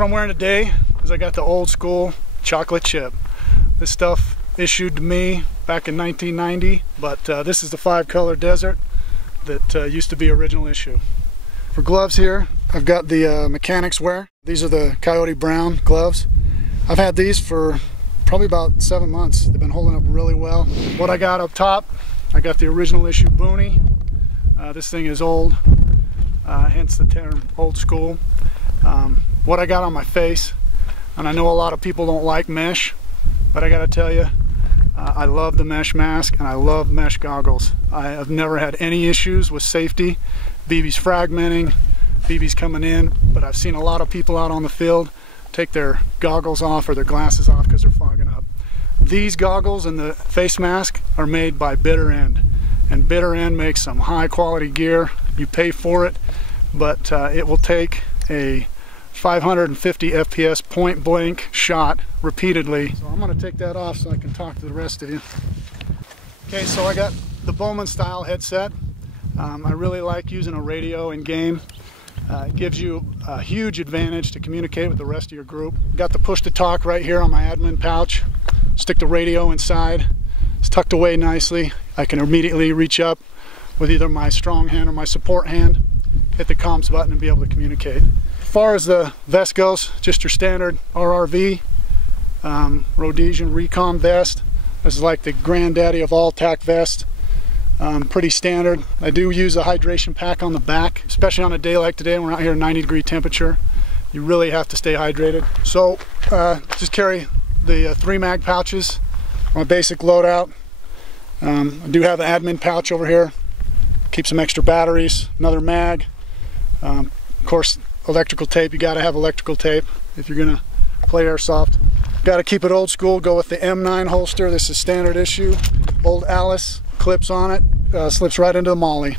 What I'm wearing today is I got the old school chocolate chip. This stuff issued to me back in 1990, but this is the 5-color desert that used to be original issue. For gloves here, I've got the mechanics wear. These are the Coyote Brown gloves. I've had these for probably about 7 months. They've been holding up really well. What I got up top, I got the original issue boonie. This thing is old, hence the term old school. What I got on my face, and I know a lot of people don't like mesh, but I gotta tell you, I love the mesh mask and I love mesh goggles. I have never had any issues with safety, BBs fragmenting, BBs coming in, but I've seen a lot of people out on the field take their goggles off or their glasses off because they're fogging up. These goggles and the face mask are made by Bitter End, and Bitter End makes some high quality gear. You pay for it, but it will take a 550 FPS point blank shot repeatedly. So I'm going to take that off so I can talk to the rest of you. Okay, so I got the Bowman style headset. I really like using a radio in game. It gives you a huge advantage to communicate with the rest of your group. Got the push to talk right here on my admin pouch. Stick the radio inside. It's tucked away nicely. I can immediately reach up with either my strong hand or my support hand, hit the comms button and be able to communicate. As far as the vest goes, just your standard RRV, Rhodesian Recon vest. This is like the granddaddy of all tack vests. Pretty standard. I do use a hydration pack on the back, especially on a day like today when we're out here at 90-degree temperature. You really have to stay hydrated. So just carry the 3 mag pouches, my basic loadout. I do have an admin pouch over here. Keep some extra batteries, another mag. Of course, electrical tape. You got to have electrical tape if you're gonna play airsoft. Got to keep it old school. Go with the M9 holster. This is standard issue. Old Alice clips on it. Slips right into the molly.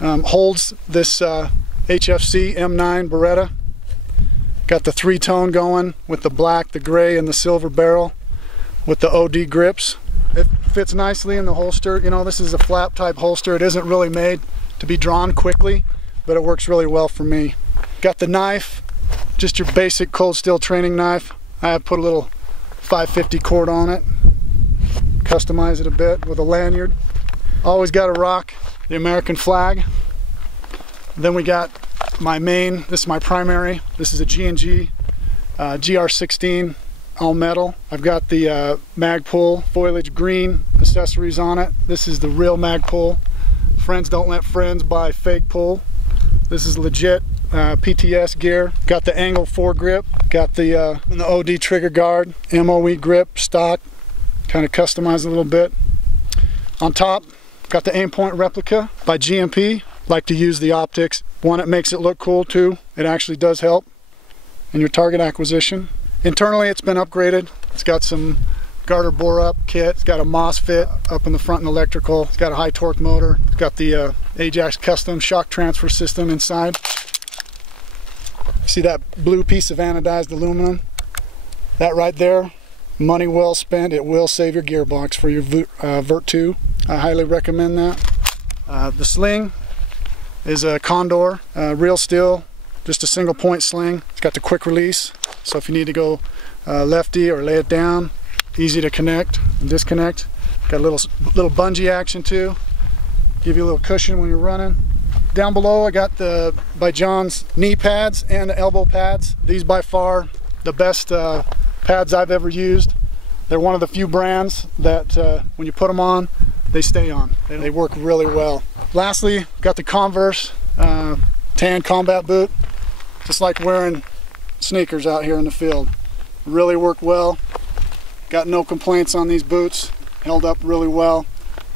Holds this HFC M9 Beretta. Got the 3-tone going with the black, the gray, and the silver barrel with the OD grips. It fits nicely in the holster. You know, this is a flap type holster. It isn't really made to be drawn quickly, but it works really well for me. Got the knife, just your basic cold steel training knife. I have put a little 550 cord on it, customize it a bit with a lanyard. Always got to rock the American flag. Then we got my main, this is my primary, this is a G&G GR16 all metal. I've got the Magpul foliage green accessories on it. This is the real Magpul. Friends don't let friends buy fake pull. This is legit PTS gear. Got the angle foregrip, got the OD trigger guard, MOE grip, stock, kind of customized a little bit. On top, got the aim point replica by GMP. Like to use the optics. One, it makes it look cool. Two, it actually does help in your target acquisition. Internally, it's been upgraded. It's got some garter bore up kit. It's got a MOSFET up in the front and electrical. It's got a high torque motor. It's got the Ajax custom shock transfer system inside. See that blue piece of anodized aluminum? That right there, money well spent. It will save your gearbox for your Vert 2. I highly recommend that. The sling is a Condor, real steel, just a single point sling. It's got the quick release, so if you need to go lefty or lay it down, easy to connect and disconnect. Got a little bungee action too, give you a little cushion when you're running. Down below I got the by John's knee pads and the elbow pads. These by far the best pads I've ever used. They're one of the few brands that when you put them on, they stay on. They work really well. Lastly, got the Converse tan combat boot. Just like wearing sneakers out here in the field. Really work well. Got no complaints on these boots. Held up really well.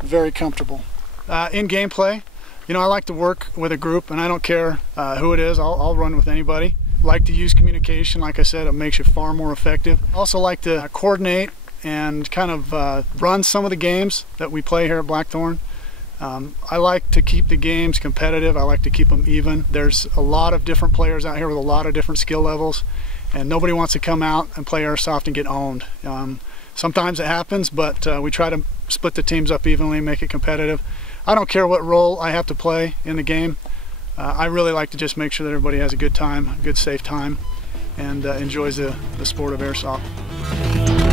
Very comfortable. In gameplay, you know, I like to work with a group, and I don't care who it is. I'll run with anybody. Like to use communication. Like I said, it makes you far more effective. Also like to coordinate and kind of run some of the games that we play here at Blackthorn. I like to keep the games competitive. I like to keep them even. There's a lot of different players out here with a lot of different skill levels, and nobody wants to come out and play airsoft and get owned. Sometimes it happens, but we try to split the teams up evenly, make it competitive. I don't care what role I have to play in the game. I really like to just make sure that everybody has a good time, a good safe time. and enjoys the sport of airsoft.